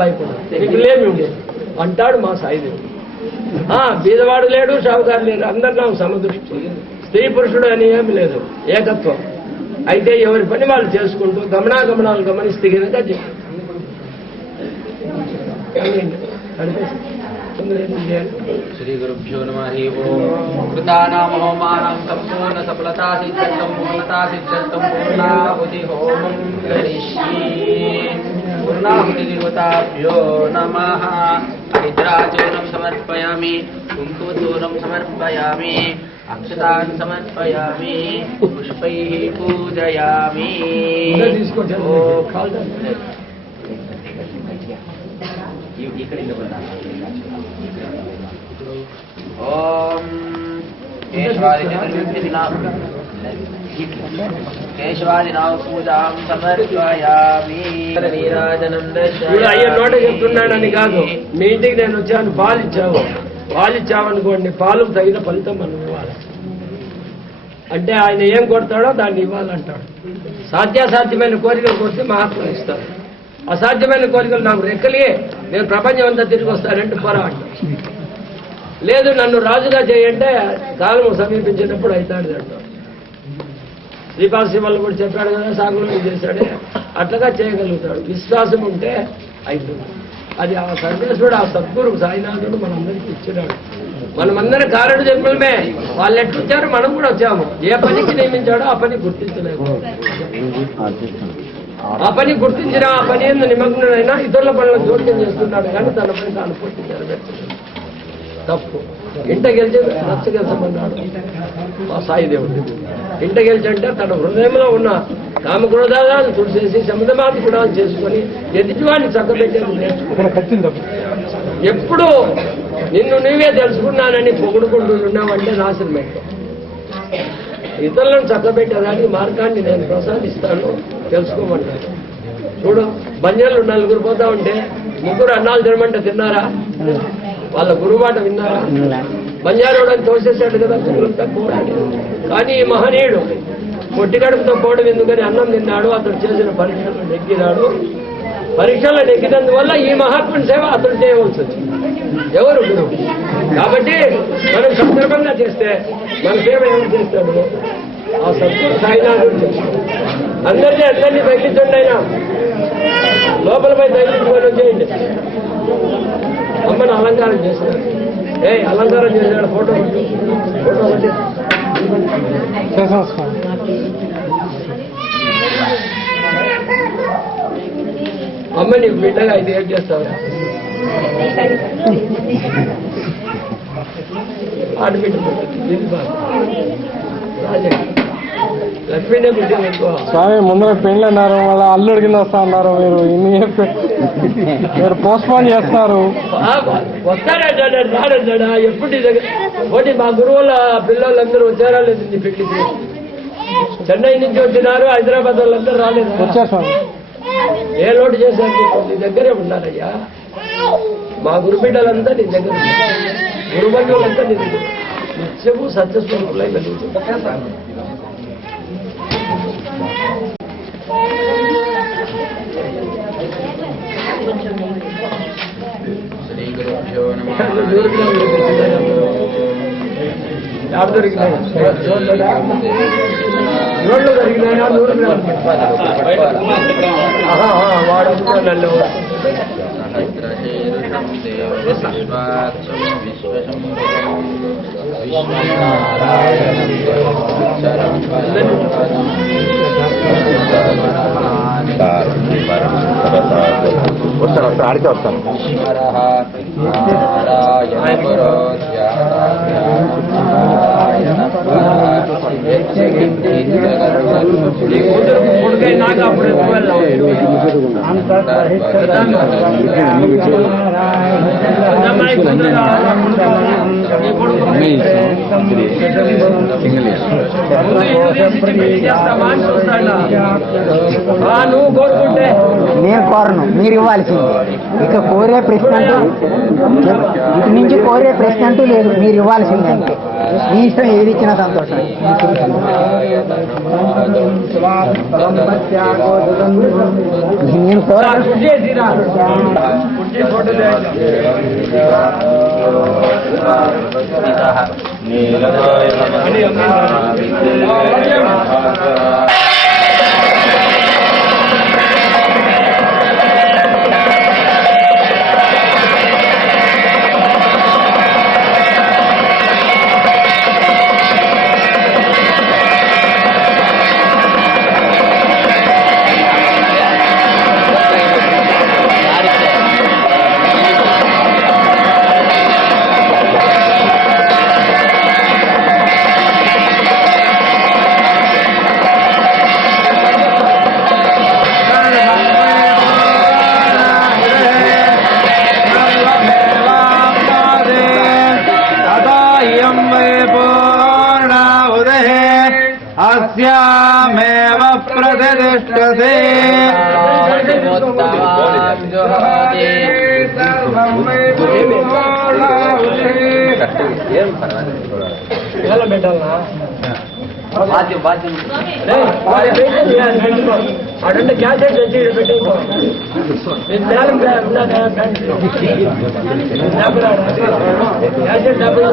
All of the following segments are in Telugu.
భయపడ నీకు లేమి ఉండేది అంటాడు మా సాయిదేవుడు. బీదవాడు లేడు, షావుకారు లేడు, అందరు నాకు సమదృష్టి. స్త్రీ పురుషుడు అని ఏమి లేదు, ఏకత్వం. అయితే ఎవరి పని వాళ్ళు చేసుకుంటూ గమనాగమనాలు గమనిస్తే కనుక శ్రీ గురుభ్యో నమః. కృతానాం హోమానాం సంపూర్ణ సఫలతా సిద్ధ్యర్థం పూర్ణతా సిద్ధ్యర్థం పూర్ణాహుతి హోమం కరిష్యే. పూర్ణాహుతి దేవతాభ్యో నమః. హరిద్రాచూర్ణం సమర్పయామి, కుంకుమచూర్ణం సమర్పయామి, అక్షతాన్ సమర్పయామి, పుష్పైః పూజయామి. ఓం కేశవాదినాం పూజాం సమర్పయామి. నీరాజనం అయ్యే నోట చెప్తున్నాడని కాదు, మీ ఇంటికి నేను వచ్చాను, పాలిచ్చావనుకోండి, పాలకు తగిన ఫలితం మనం ఇవ్వాలి. అంటే ఆయన ఏం కొడతాడో దాన్ని ఇవ్వాలంటాడు. సాధ్యాసాధ్యమైన కోరికలు కొడితే మహాత్ములు ఇస్తారు. అసాధ్యమైన కోరికలు నాకు రెక్కలే, నేను ప్రపంచం అంతా తిరిగి వస్తానంటే పొరా అంట. లేదు నన్ను రాజుగా చేయంటే కాలం సమీపించినప్పుడు అవుతాడు అంటాడు. శ్రీపాదశివల్లు కూడా చెప్పాడు కదా, సాగులు చేశాడే అట్లుగా చేయగలుగుతాడు. విశ్వాసం ఉంటే అవుతుంది. అది ఆ సర్వేశ్వరుడు, ఆ సద్గురు సాయినాథుడు మనందరికీ ఇచ్చినాడు. మనమందరం కారణ జన్మలమే. వాళ్ళు ఎట్లొచ్చారో మనం కూడా వచ్చాము. ఏ పనికి నియమించాడో ఆ పని గుర్తించలేము. ఆ పని గుర్తించిన ఆ పని ఎందు నిమగ్నమైనా ఇతరుల పనులను జోక్యం చేస్తున్నాడు, కానీ తన పని తాను పూర్తి నెరవేర్చలేదు. తప్పు. ఇంట గెలిచి రచ్చ గెలిచమన్నాడు మా సాయిదేవుడు. ఇంట గెలిచంటే తన హృదయంలో ఉన్న కామక్రోధాలను తుడిచేసి శమధమాది గుణాలు చేసుకొని ఎదుటివాడిని చక్కబెట్టేది నేర్చుకున్నాడు. ఎప్పుడు నిన్ను నీవే తెలుసుకున్నానని పొగుడుకుంటూ ఉన్నావంటే నాశనమే. ఇతరులను చక్కబెట్టేదానికి మార్గాన్ని నేను ప్రసాదిస్తాను, తెలుసుకోమంటాను. చూడు, బంజారులు 4 పోతా ఉంటే 3 అన్నాలు తినమంటే తిన్నారా? వాళ్ళ గురుమాట విన్నారా? బంజారోడు అని తోసేశాడు కదా పిల్లలంతా పోరాడి. కానీ ఈ మహనీయుడు పొట్టి కడుపుతో పోవడం ఎందుకని అన్నం తిన్నాడు. అతడు చేసిన పరీక్షలను నెగ్గినాడు. పరీక్షల్లో నెగ్గినందువల్ల ఈ మహాత్ముని సేవ అతడు చేయవలసి వచ్చింది. ఎవరు గురువు? కాబట్టి మనం సందర్భంగా చేస్తే మన సేవ ఎవరు చేస్తాడు? ఆ సద్గురు సాయినాథుడు చేస్తాడు. అందరినీ తగ్గించండి. అయినా లోపల పోయి తగ్గించుకొని వచ్చేయండి. అమ్మని అలంకారం చేశాడు. అలంకారం చేశాడు. ఫోటో ఒకటి అమ్మ నీకు బిడ్డగా ఇది ఏం చేస్తావు? ఆడబిడ్డ లక్ష్మీనే పుట్టింది ఎక్కువ. స్వామి ముందర పెళ్ళి అన్నారు, మళ్ళీ అల్లుడికి వస్తా అన్నారు. మీరు పోస్ట్ పోన్ చేస్తారు. వస్తాడంటాడా రాడంటాడా? ఎప్పుడు దగ్గర ఒకటి మా గురువుల పిల్లలందరూ వచ్చారా లేదు నీ పెళ్లికి? చెన్నై నుంచి వచ్చినారు, హైదరాబాద్ వాళ్ళందరూ రాలేదు. వచ్చారు స్వామి. ఏ లోటు చేశారు? నీ దగ్గరే ఉన్నారయ్యా. మా గురుబిడ్డలంతా నీ దగ్గర ఉన్నారు. గురుబంధువులంతా నీ దగ్గర నిత్యము సత్యస్వరూపులై వెలుగుతుంది. శ్రీ గురుభ్యో నమః. ఎవరు దొరికినాయి? రోడ్లు దొరికినాయా? వాడు నన్ను వస్తాను, ఆడితే వస్తాను. నాగా నువ్వు కోరుకుంటే నేను కోరను, మీరు ఇవ్వాల్సిందే. ఇక కోరే ప్రశ్న అంటూ ఇటు నుంచి కోరే ప్రశ్న అంటూ లేదు, మీరు ఇవ్వాల్సిందే. అంతే, మీ ఇష్టం, ఏది ఇచ్చినా సంతోషం. నేను కోరను. अस्यामेव प्रतिष्ठते అడంటే క్యాసెట్ వచ్చి పెట్టుకో. క్యాసెట్ డబ్బులు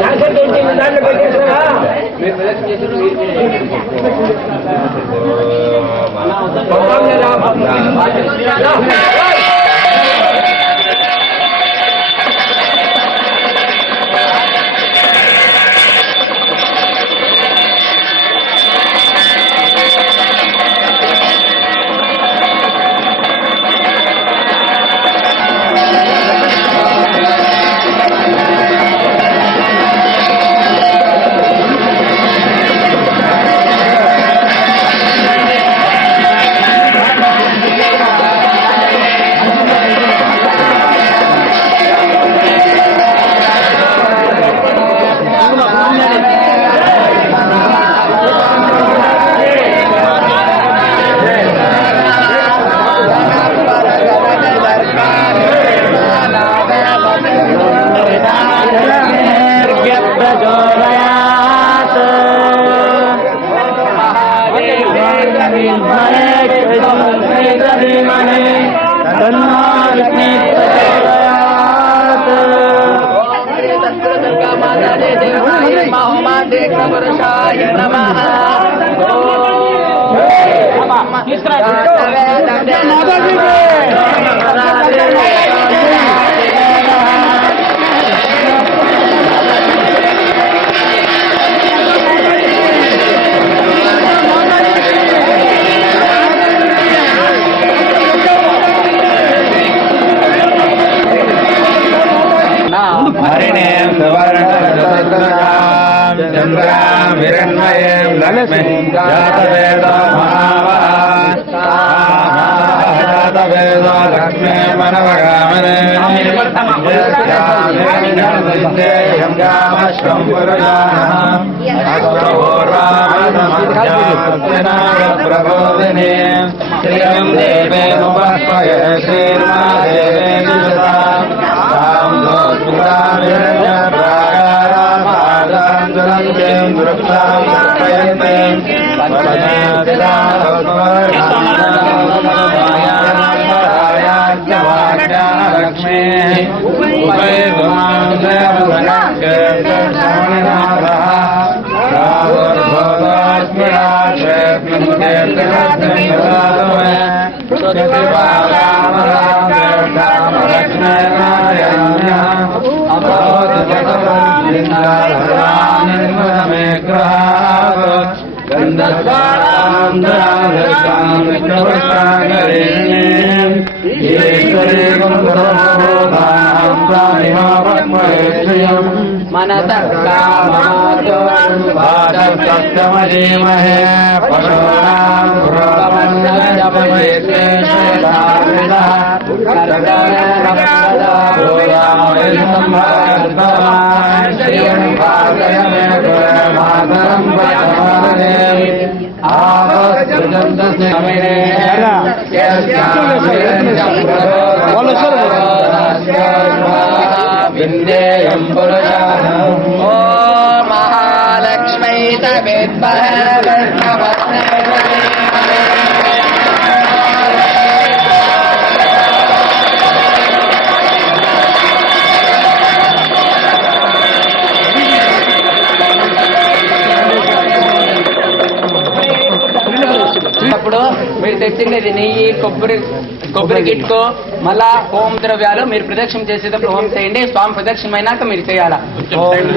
క్యాసెట్ ఏంటి దాంట్లో పెట్టేసా मनसः ఓ మహాలక్ష్మీ అప్పుడు మీరు తెచ్చింది నెయ్యి కొబ్బరి గిట్కో మళ్ళా హోమ ద్రవ్యాలు మీరు ప్రదక్షిణ చేసేటప్పుడు హోమం చేయండి. స్వామి ప్రదక్షిణ అయినాక మీరు చేయాలా.